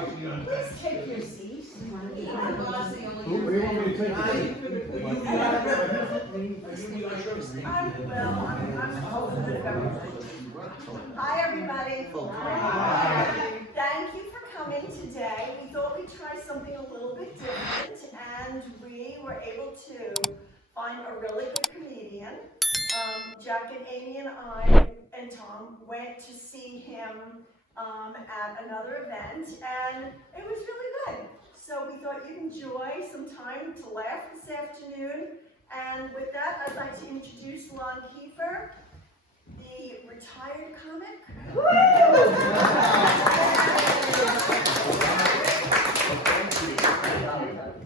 Please take your seats. Who do you want me to take? I'm hoping that everybody. Hi, everybody. Thank you for coming today. We thought we'd try something a little bit different, and we were able to find a really good comedian. Jack and Amy and I and Tom went to see him at another event, and it was really good. So we thought you'd enjoy some time to laugh this afternoon. And with that, I'd like to introduce Lon Kieffer, the retired comic.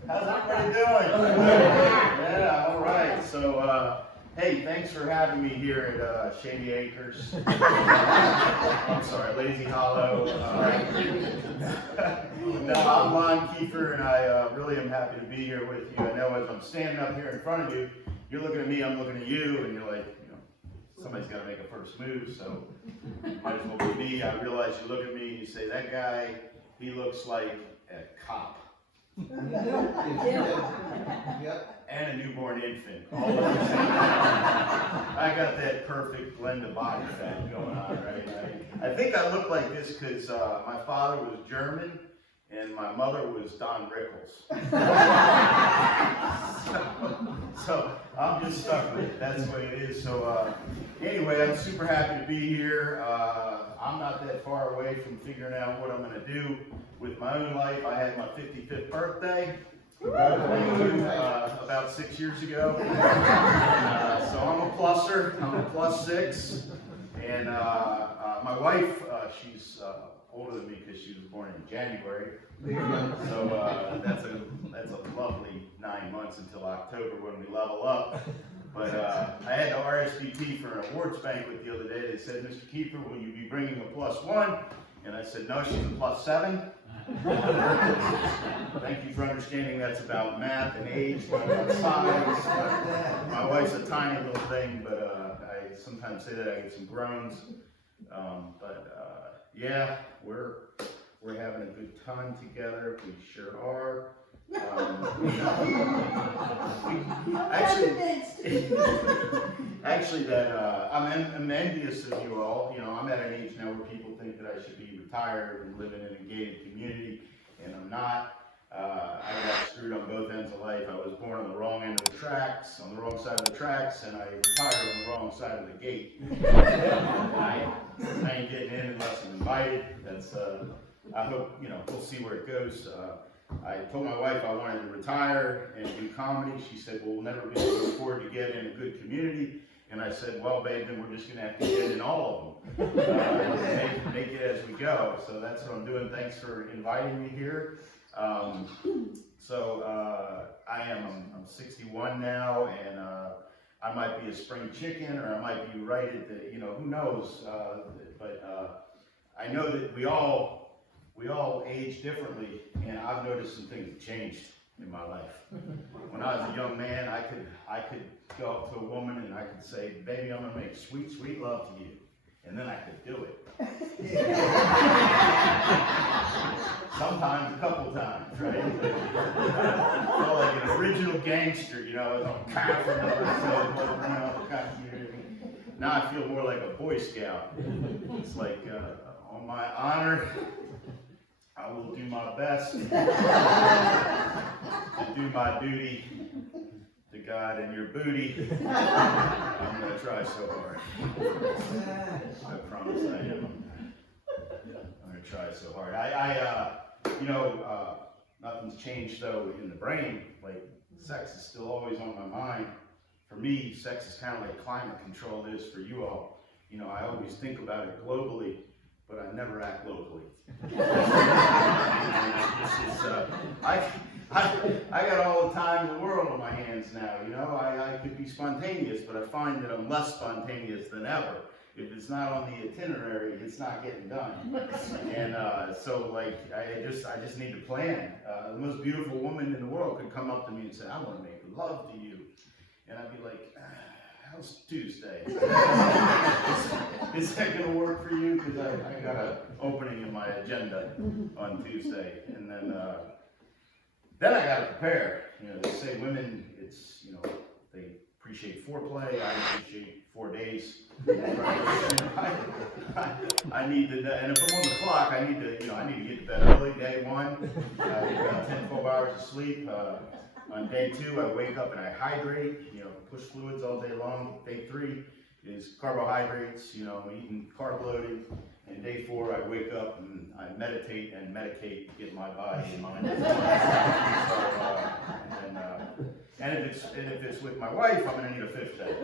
How's everybody doing? Yeah, all right. So, hey, thanks for having me here at Shady Acres. I'm sorry, Lazy Hollow. No, I'm Lon Kieffer, and I really am happy to be here with you. I know as I'm standing up here in front of you, you're looking at me, I'm looking at you, and you're like, you know, somebody's got to make a first move, so might as well be me. I realize you look at me and you say, that guy, he looks like a cop. And a newborn infant. All at the same time. I got that perfect blend of body fat going on, right? I think I look like this because my father was German and my mother was Don Rickles. so I'm just stuck with it. That's the way it is. So anyway, I'm super happy to be here. I'm not that far away from figuring out what I'm going to do with my own life. I had my 55th birthday about 6 years ago. So I'm a plusser. I'm a +6. And my wife, she's older than me because she was born in January. So that's a lovely 9 months until October when we level up. But I had to RSVP for an awards banquet the other day. They said, Mr. Kieffer, will you be bringing a +1? And I said, no, she's a +7. Thank you for understanding that's about math and age, not about size. My wife's a tiny little thing, but I sometimes say that I get some groans. Yeah, we're having a good time together. We sure are. Actually, that I'm envious of you all. You know, I'm at an age now where people think that I should be retired and living in a gated community, and I'm not. I got screwed on both ends of life. I was born on the wrong end of the tracks, on the wrong side of the tracks, and I retired on the wrong side of the gate. I ain't getting in unless I'm invited. That's I hope, you know, we'll see where it goes. I told my wife I wanted to retire and do comedy. She said, well, we'll never be able to afford to get in a good community. And I said, well, babe, then we're just going to have to get in all of them. Make it as we go. So that's what I'm doing. Thanks for inviting me here. I'm 61 now, and I might be a spring chicken, or I might be right at the, you know, who knows. But I know that we all age differently, and I've noticed some things have changed in my life. When I was a young man, I could go up to a woman and I could say, baby, I'm gonna make sweet, sweet love to you. And then I could do it. Sometimes, a couple times, right? I felt like an original gangster, you know, I was on confident myself, you know, now I feel more like a Boy Scout. It's like, on my honor, I will do my best to do my duty to God and your booty. I'm going to try so hard. I promise I am. I'm going to try so hard. Nothing's changed though in the brain. Like, sex is still always on my mind. For me, sex is kind of like climate control is for you all. You know, I always think about it globally, but I never act locally. I got all the time in the world on my hands now, you know. I could be spontaneous, but I find that I'm less spontaneous than ever. If it's not on the itinerary, it's not getting done. And so, like, I just need to plan. The most beautiful woman in the world could come up to me and say, I want to make love to you. And I'd be like, how How's Tuesday? Is that gonna work for you? Because I got an opening in my agenda on Tuesday, and then I gotta prepare. You know, they say women, it's, you know, they appreciate foreplay. I appreciate 4 days. I need to, and if I'm on the clock, I need to get to bed early. Day one, about 10, 12 hours of sleep. On day 2, I wake up and I hydrate, you know, push fluids all day long. Day 3 is carbohydrates, you know, I'm eating carb loaded. And day 4, I wake up and I meditate and medicate to get my body and mind. And if it's with my wife, I'm gonna need a 5th day.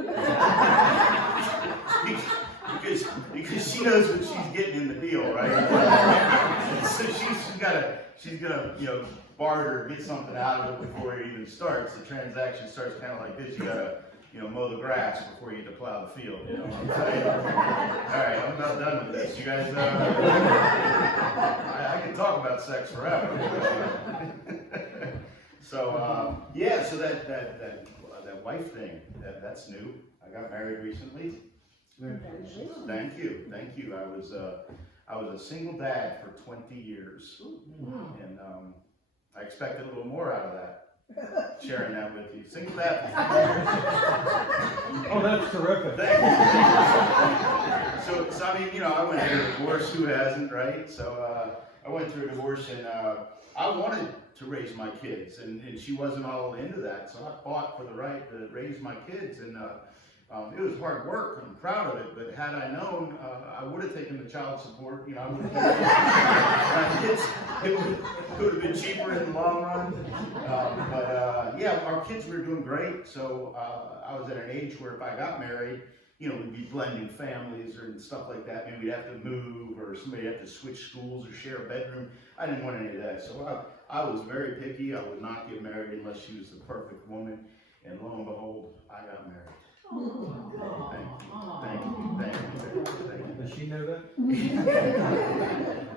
because she knows what she's getting in the deal, right? So she's gonna, you know, barter, get something out of it before it even starts. The transaction starts kind of like this. You gotta, you know, mow the grass before you get to plow the field. You know what I'm saying? All right, I'm about done with this. You guys, I can talk about sex forever. So yeah, so that wife thing, that's new. I got married recently. Thank you. I was a single dad for 20 years, and I expected a little more out of that. Sharing that with you. Single dad for 20 years. Oh, that's terrific. Thank you. So I mean, you know, I went through a divorce. Who hasn't, right? So I went through a divorce, and I wanted to raise my kids, and she wasn't all into that. So I fought for the right to raise my kids, and it was hard work. I'm proud of it, but had I known, I would have taken the child support. You know, I would have it would have been cheaper in the long run. But yeah, our kids were doing great. So I was at an age where if I got married, you know, we'd be blending families or stuff like that. Maybe we'd have to move, or somebody had to switch schools or share a bedroom. I didn't want any of that. So I was very picky. I would not get married unless she was the perfect woman. And lo and behold, I got married. Thank you. Does she know that?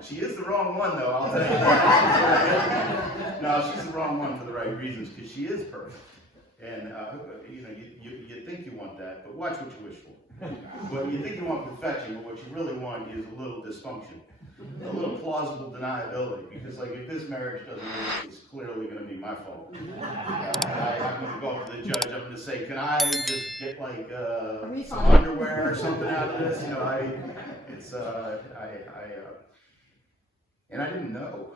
She is the wrong one, though, I'll tell you that. No, she's the wrong one for the right reasons, because she is perfect. And, you know, you think you want that, but watch what you wish for. But you think you want perfection, but what you really want is a little dysfunction. A little plausible deniability, because like if this marriage doesn't work, it's clearly going to be my fault. I'm going to go up to the judge. I'm going to say, can I just get like some underwear or something out of this? You know, and I didn't know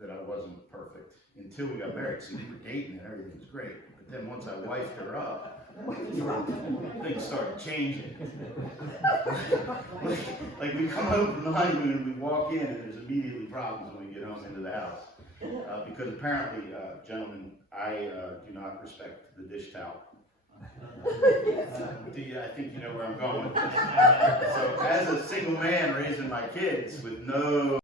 that I wasn't perfect until we got married. So we were dating and everything was great. But then once I wifed her up, things started changing. Like we come home from the honeymoon and we walk in and there's immediately problems when we get home into the house. Because apparently, gentlemen, I do not respect the dish towel. I think you know where I'm going with this. So as a single man raising my kids with no